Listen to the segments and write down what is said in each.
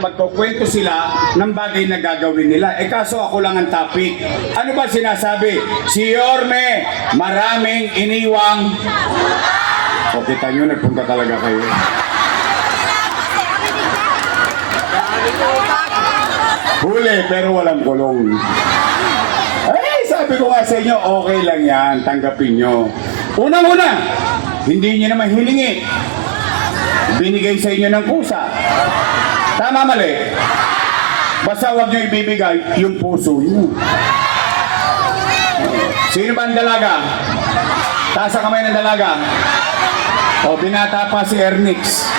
Magkukwento sila ng bagay na gagawin nila. Eh kaso ako lang ang topic. Ano ba sinasabi? Si Yorme, maraming iniwang... O kita nyo, nagpunta talaga kayo. Huli, pero walang kulong. Ay, sabi ko nga sa inyo, okay lang yan. Tanggapin nyo. Unang-una, hindi nyo naman hiningi. Binigay sa inyo ng kusa. Tama, mali. Basta huwag nyo ibibigay yung puso nyo. Sino ba ang dalaga? Taas ang kamay ng dalaga. O, binata pa si Ernix.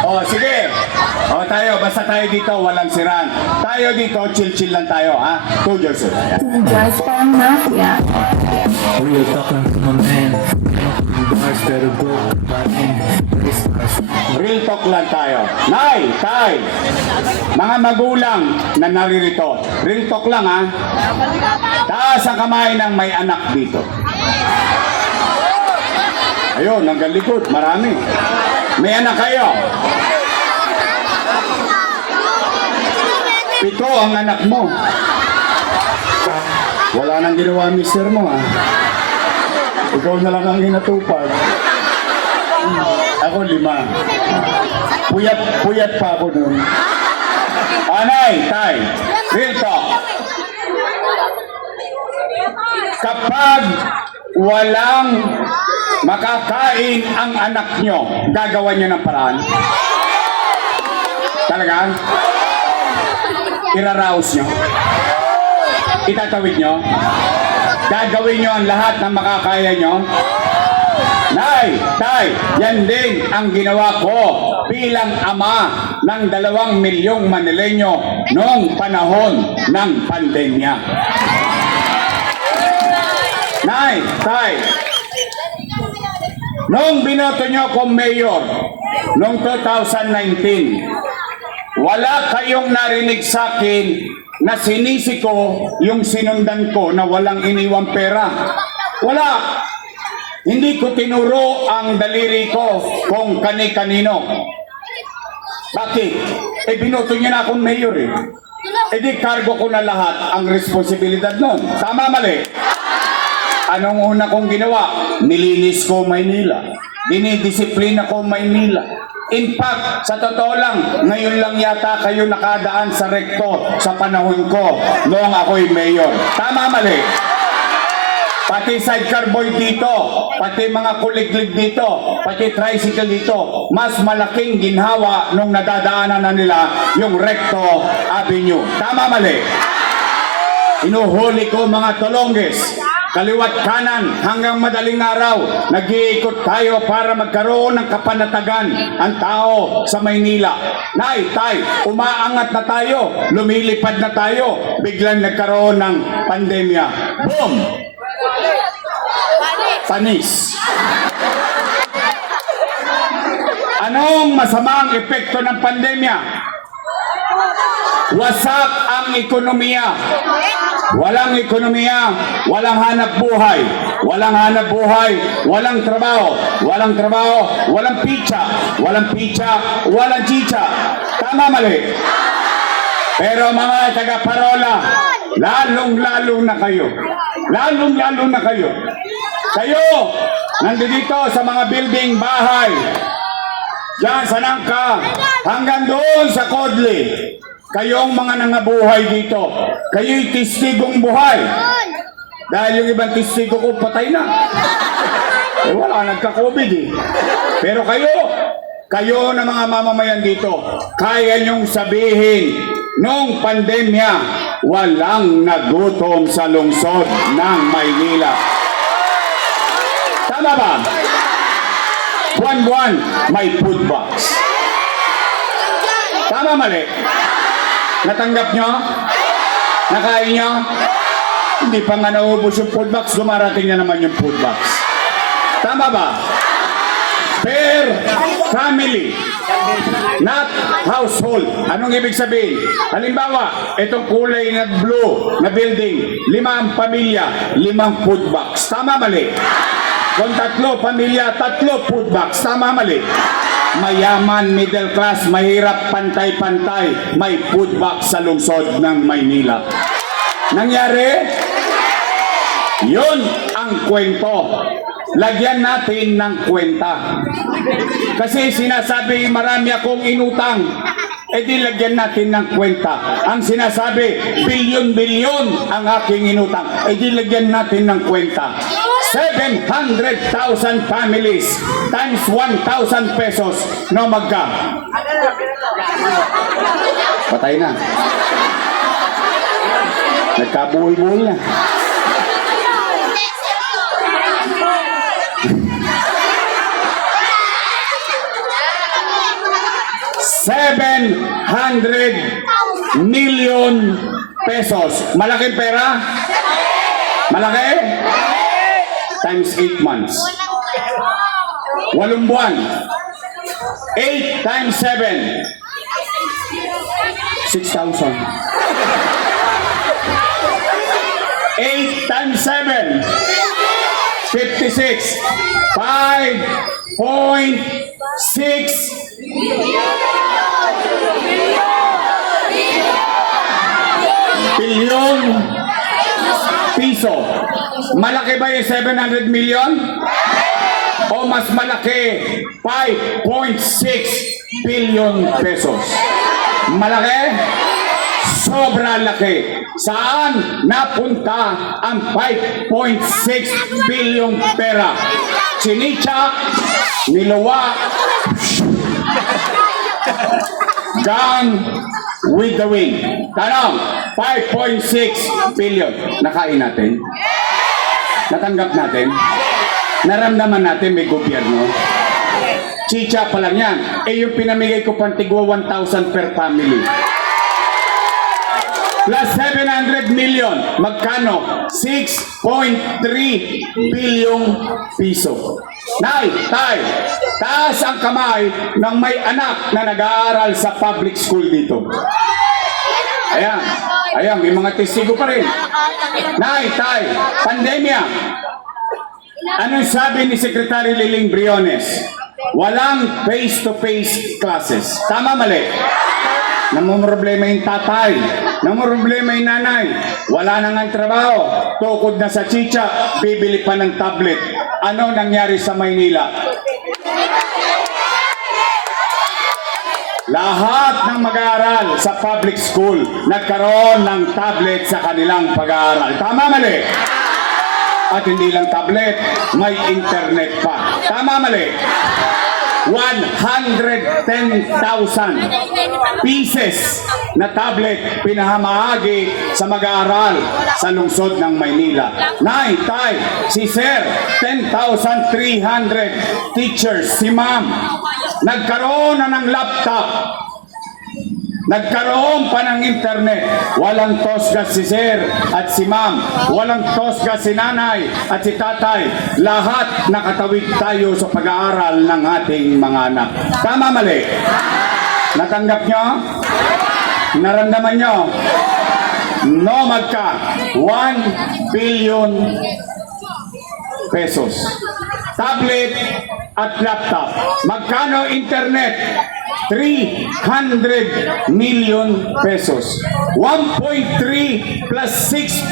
O, sige. O, tayo. Basta tayo dito, walang siran. Tayo dito, chill-chill lang tayo, ha? 2 years old. Just parang mafia. Real talk lang sa mga men. Bars pero broke pa rin. Real talk lang tayo. Nay, tay, mga magulang na naririto. Real talk lang, ha? Taas ang kamay ng may anak dito. Ayun, hanggang likod, marami. May anak kayo. 7 ang anak mo. Wala nang ginawa mister mo, ha? Ikaw na lang ang hinatupad. Ako 5. Puyat pa ako nun. Anay, tay, real talk. Kapag walang makakain ang anak nyo, gagawa nyo ng paraan. Talaga? Iraraos nyo? Itatawid nyo? Gagawin nyo ang lahat ng makakaya nyo? Nay, tay, yan din ang ginawa ko bilang ama ng 2 milyong Manileño noong panahon ng pandemya. Nay, tay, noong binoto nyo akong mayor noong 2019, wala kayong narinig sa akin na sinisi ko yung sinundan ko na walang iniwang pera. Wala. Hindi ko tinuro ang daliri ko kung kani-kanino. Bakit? Eh binoto nyo na akong mayor eh. Eh di kargo ko na lahat ang responsibilidad nun. Tama, mali? Anong una kong ginawa? Nilinis ko Maynila. Dinidisiplina ko Maynila. In fact, sa totoo lang, ngayon lang yata kayo nakadaan sa rekto sa panahon ko noong ako'y mayor. Tama, mali? Pati sidecar boy dito, pati mga kuliglig dito, pati tricycle dito, mas malaking ginhawa nung nadadaanan na nila yung Recto Avenue. Tama, mali? Inuhuli ko mga tolongges, kaliwat kanan hanggang madaling araw, nag-iikot tayo para magkaroon ng kapanatagan ang tao sa Maynila. Nay, tay, umaangat na tayo, lumilipad na tayo, biglang nagkaroon ng pandemya. Boom! Panis. Anong masamang epekto ng pandemya? Wasak ang ekonomiya. Walang ekonomiya, walang hanap buhay. Walang hanap buhay, walang trabaho. Walang trabaho, walang pizza. Walang pizza, walang chicha. Tama, mali? Pero mga taga-parola, lalong-lalo na kayo. Lalong-lalo na kayo. Kayo, nandito sa mga building bahay, diyan sa Nangka, hanggang doon sa Kodli, kayong mga nangabuhay dito, kayo'y testigong buhay. Dahil yung ibang testigo ko patay na. Eh wala, nagka-COVID eh. Pero kayo na mga mamamayan dito, kaya niyong sabihin, noong pandemya, walang nagutom sa lungsod ng Maynila. Tama ba? Buwan-buwan, may food box. Tama, mali? Natanggap nyo? Nakain nyo? Hindi pa nga naubos yung food box, dumarating na naman yung food box. Tama ba? Per family, not household. Anong ibig sabihin? Halimbawa, itong kulay na blue na building, 5 pamilya, 5 food box. Tama, mali? Kung 3 pamilya, 3 food box. Tama, mali? mayaman, middle class, mahirap, pantay-pantay, may food box sa lungsod ng Maynila. Nangyari? Yun ang kwento. Lagyan natin ng kwenta. Kasi sinasabi marami akong inutang. E di lagyan natin ng kwenta. Ang sinasabi, bilyon-bilyon ang aking inutang. E di lagyan natin ng kwenta. 700,000 families times 1,000 pesos. No magka? Patay na. Nagkabuhol-buhol na. $700 million pesos. Malaking pera? Malaki? Times 8 months. 8 buwan. 8 times 7. 6,000. 8 times 7. 56. 5.6 bilyon piso. Malaki ba yung 700 million? O mas malaki 5.6 billion pesos? Malaki? Sobra laki. Saan napunta ang 5.6 billion pera? Chinichak, niluwa, gone with the wind. Tanong, 5.6 billion. Nakain natin? Natanggap natin? Naramdaman natin may gobyerno? Chicha pa lang yan. Eh yung pinamigay ko pantigwa 1,000 per family. Plus 700 million. Magkano? 6.3 billion piso. Nay, tay, taas ang kamay ng may anak na nag-aaral sa public school dito. Ayan, ayan, may mga testigo pa rin. Nay, tay, pandemya. Anong sabi ni Secretary Liling Briones? Walang face-to-face classes. Tama, mali? Namumroblema yung tatay, namumroblema yung nanay, wala na nga trabaho, tukod na sa chicha, bibili pa ng tablet. Ano nangyari sa Maynila? Lahat ng mag-aaral sa public school nagkaroon ng tablet sa kanilang pag-aaral. Tama, mali? At hindi lang tablet, may internet pa. Tama, mali? 110,000 pieces na tablet pinahamahagi sa mag-aaral sa lungsod ng Maynila. Nay, tay, si Sir, 10,300 teachers, si Ma'am, nagkaroon na ng laptop. Nagkaroon pa ng internet. Walang tosgas si Sir at si Ma'am. Walang tosgas si Nanay at si Tatay. Lahat nakatawid tayo sa pag-aaral ng ating mga anak. Tama, mali? Natanggap nyo? Naramdaman nyo? No, magka 1 billion pesos. Tablet at laptop. Magkano internet? 300 million pesos. 1.3 plus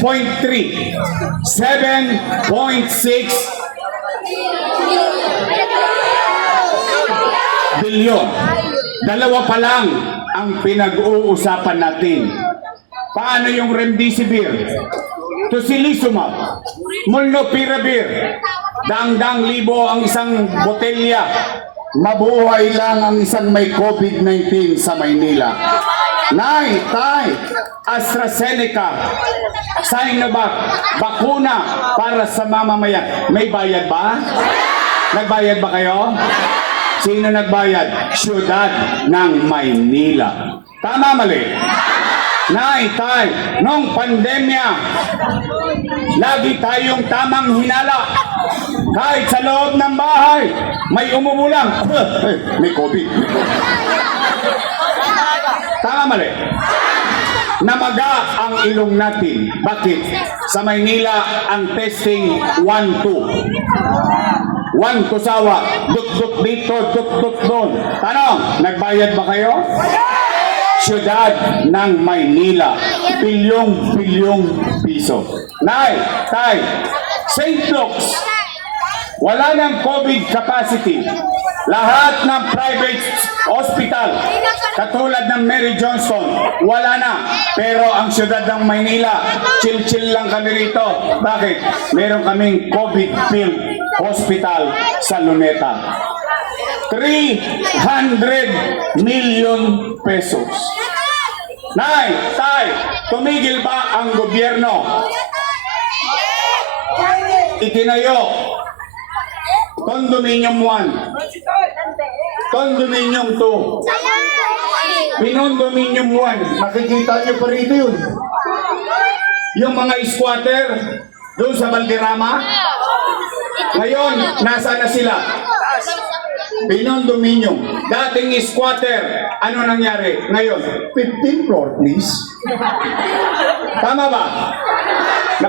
6.3. 7.6 billion. Dalawa pa lang ang pinag-uusapan natin. Paano yung remdesivir? Tocilizumab, Molnupiravir, daang-daang libo ang isang botelya. Mabuhay lang ang isang may COVID-19 sa Maynila. Nay, tay, AstraZeneca, Sinovac, bakuna para sa mamamayan. May bayad ba? Nagbayad ba kayo? Sino nagbayad? Siyudad ng Maynila. Tama, mali? Nay, tay, nung pandemya, lagi tayong tamang hinala. Kahit sa loob ng bahay, may umuulang. May COVID. Tama, mali? Namaga ang ilong natin. Bakit? Sa Maynila, ang testing 1-2. One Tusawa, duk-duk dito, duk-duk doon. Tanong, nagbayad ba kayo? Siyudad ng Maynila, bilyong-bilyong piso. Nay, tay, St. Luke's, wala ng COVID capacity. Lahat ng private hospital, katulad ng Mary Johnston, wala na. Pero ang siyudad ng Maynila, chill-chill lang kami rito. Bakit? Meron kaming COVID-filled hospital sa Luneta. 300 million pesos. Nay, tay, tumigil ba ang gobyerno? Itinayo Condominium 1, Condominium 2, Pinondominium 1. Makikita nyo pa rito yun. Yung mga squatter doon sa Valderrama, ngayon, nasa na sila? Pinondominium. Dating squatter, ano nangyari? Ngayon, 15th floor, please. Tama ba?